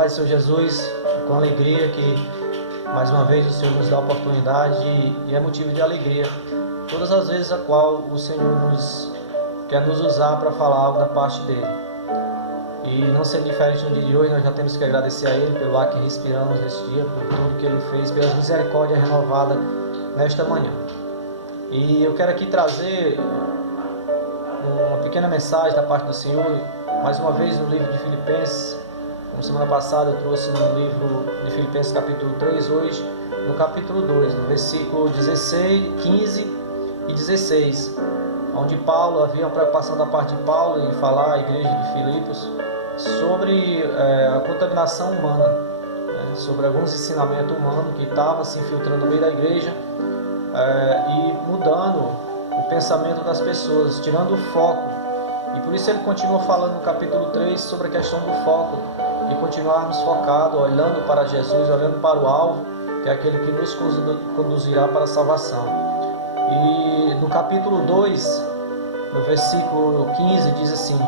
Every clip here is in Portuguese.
paz do Senhor Jesus, com alegria que mais uma vez o Senhor nos dá a oportunidade e é motivo de alegria todas as vezes a qual o Senhor quer nos usar para falar algo da parte dele. E não sendo diferente no dia de hoje, nós já temos que agradecer a Ele pelo ar que respiramos nesse dia, por tudo que Ele fez, pelas misericórdias renovadas nesta manhã. E eu quero aqui trazer uma pequena mensagem da parte do Senhor, mais uma vez no livro de Filipenses. Como semana passada eu trouxe no livro de Filipenses capítulo 3, hoje no capítulo 2, no versículo 16, 15 e 16, onde Paulo, havia uma preocupação da parte de Paulo em falar à igreja de Filipos sobre a contaminação humana, sobre alguns ensinamentos humanos que estavam se infiltrando no meio da igreja e mudando o pensamento das pessoas, tirando o foco. E por isso ele continua falando no capítulo 3 sobre a questão do foco, de continuarmos focados, olhando para Jesus, olhando para o alvo, que é aquele que nos conduzirá para a salvação. E no capítulo 2, no versículo 15, diz assim: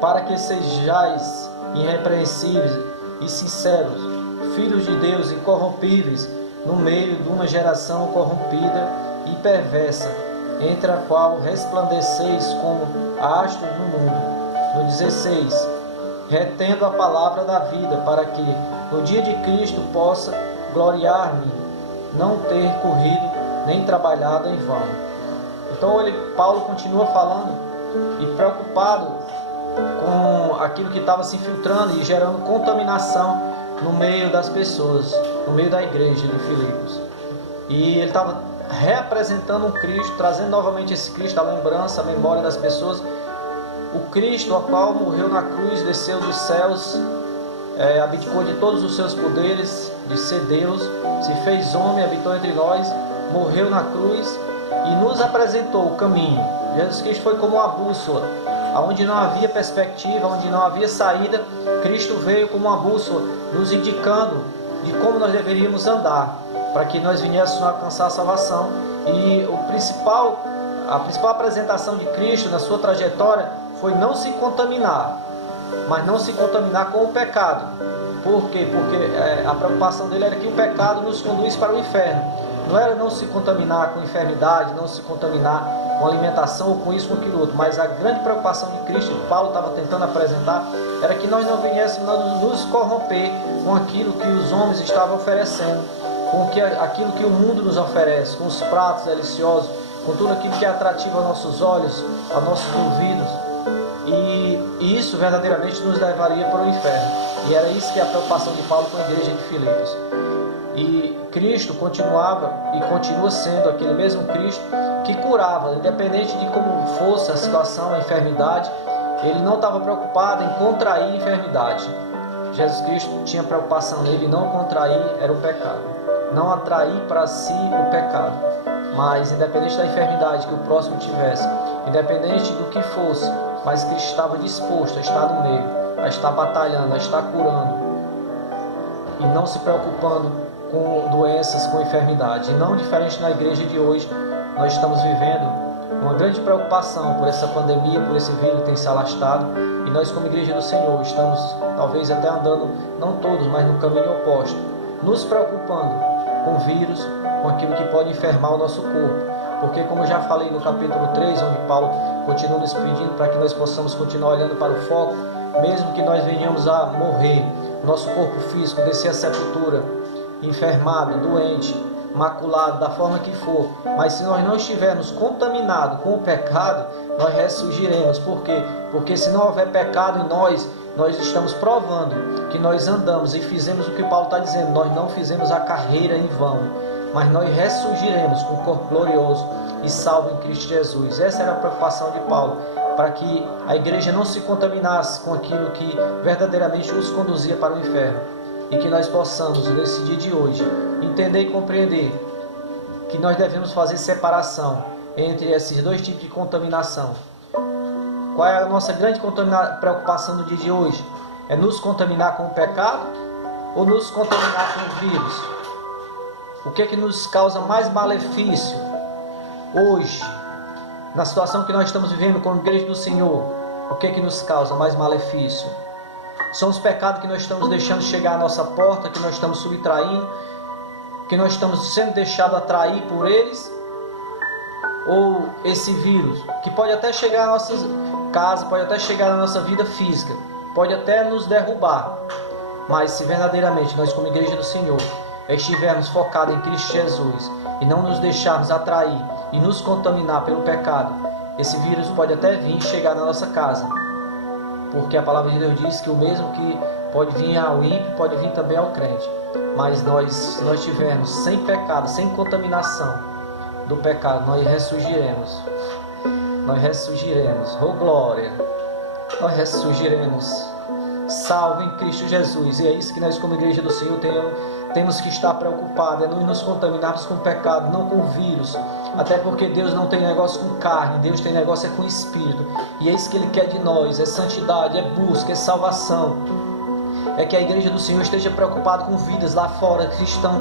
para que sejais irrepreensíveis e sinceros, filhos de Deus incorrompíveis, no meio de uma geração corrompida e perversa, entre a qual resplandeceis como astros no mundo. No 16, retendo a palavra da vida, para que no dia de Cristo possa gloriar-me, não ter corrido nem trabalhado em vão. Então Paulo continua falando e preocupado com aquilo que estava se infiltrando e gerando contaminação no meio das pessoas, no meio da igreja de Filipos. E ele estava reapresentando um Cristo, trazendo novamente esse Cristo à lembrança, à memória das pessoas. O Cristo, a qual morreu na cruz, desceu dos céus, abdicou de todos os seus poderes de ser Deus, se fez homem, habitou entre nós, morreu na cruz e nos apresentou o caminho. Jesus Cristo foi como uma bússola, onde não havia perspectiva, onde não havia saída. Cristo veio como uma bússola, nos indicando de como nós deveríamos andar, para que nós viéssemos a alcançar a salvação. E a principal apresentação de Cristo na sua trajetória foi não se contaminar, mas não se contaminar com o pecado. Por quê? Porque a preocupação dele era que o pecado nos conduz para o inferno. Não era não se contaminar com enfermidade, não se contaminar com alimentação ou com isso, com aquilo outro. Mas a grande preocupação de Cristo, que Paulo estava tentando apresentar, era que nós não viéssemos nos corromper com aquilo que os homens estavam oferecendo, com aquilo que o mundo nos oferece, com os pratos deliciosos, com tudo aquilo que é atrativo aos nossos olhos, aos nossos ouvidos. E isso verdadeiramente nos levaria para o inferno. E era isso que é a preocupação de Paulo com a igreja de Filipos. E Cristo continuava e continua sendo aquele mesmo Cristo que curava, independente de como fosse a situação, a enfermidade. Ele não estava preocupado em contrair a enfermidade. Jesus Cristo tinha preocupação nele, não contrair era o pecado, não atrair para si o pecado. Mas independente da enfermidade que o próximo tivesse, independente do que fosse, mas Cristo estava disposto a estar no meio, a estar batalhando, a estar curando e não se preocupando com doenças, com enfermidade. E não diferente na igreja de hoje, nós estamos vivendo uma grande preocupação por essa pandemia, por esse vírus que tem se alastrado, e nós como igreja do Senhor estamos talvez até andando, não todos, mas no caminho oposto, nos preocupando com vírus, com aquilo que pode enfermar o nosso corpo. Porque, como eu já falei no capítulo 3, onde Paulo continua nos pedindo para que nós possamos continuar olhando para o foco, mesmo que nós venhamos a morrer, nosso corpo físico descer à sepultura, enfermado, doente, maculado, da forma que for, mas se nós não estivermos contaminados com o pecado, nós ressurgiremos. Por quê? Porque se não houver pecado em nós, nós estamos provando que nós andamos e fizemos o que Paulo está dizendo, nós não fizemos a carreira em vão, mas nós ressurgiremos com o corpo glorioso e salvo em Cristo Jesus. Essa era a preocupação de Paulo, para que a igreja não se contaminasse com aquilo que verdadeiramente os conduzia para o inferno. E que nós possamos, nesse dia de hoje, entender e compreender que nós devemos fazer separação entre esses dois tipos de contaminação. Qual é a nossa grande preocupação no dia de hoje? É nos contaminar com o pecado ou nos contaminar com o vírus? O que é que nos causa mais malefício hoje, na situação que nós estamos vivendo como igreja do Senhor? O que é que nos causa mais malefício? São os pecados que nós estamos deixando chegar à nossa porta, que nós estamos subtraindo, que nós estamos sendo deixados atrair por eles? Ou esse vírus, que pode até chegar à nossa casa, pode até chegar na nossa vida física, pode até nos derrubar, mas se verdadeiramente nós, como igreja do Senhor, estivermos focados em Cristo Jesus e não nos deixarmos atrair e nos contaminar pelo pecado, esse vírus pode até vir chegar na nossa casa, porque a palavra de Deus diz que o mesmo que pode vir ao ímpio, pode vir também ao crente. Mas nós, se nós estivermos sem pecado, sem contaminação do pecado, nós ressurgiremos. Nós ressurgiremos. Oh glória! Nós ressurgiremos. Salvo em Cristo Jesus. E é isso que nós, como igreja do Senhor, temos que estar preocupados. É não nos contaminarmos com o pecado, não com o vírus. Até porque Deus não tem negócio com carne. Deus tem negócio com espírito. E é isso que Ele quer de nós. É santidade, é busca, é salvação. É que a igreja do Senhor esteja preocupada com vidas lá fora que estão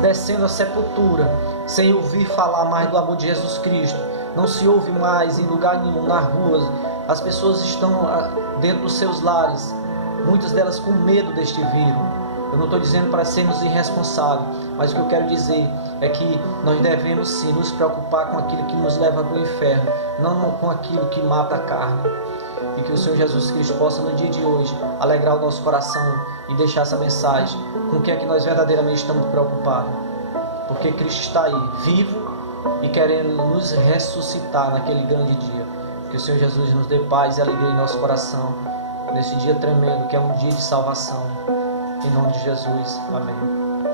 descendo a sepultura, sem ouvir falar mais do amor de Jesus Cristo. Não se ouve mais em lugar nenhum, na rua. As pessoas estão dentro dos seus lares, muitas delas com medo deste vírus. Eu não estou dizendo para sermos irresponsáveis, mas o que eu quero dizer é que nós devemos sim nos preocupar com aquilo que nos leva para o inferno, não com aquilo que mata a carne. E que o Senhor Jesus Cristo possa no dia de hoje alegrar o nosso coração e deixar essa mensagem com o que é que nós verdadeiramente estamos preocupados. Porque Cristo está aí, vivo e querendo nos ressuscitar naquele grande dia. Que o Senhor Jesus nos dê paz e alegria em nosso coração nesse dia tremendo que é um dia de salvação. Em nome de Jesus. Amém.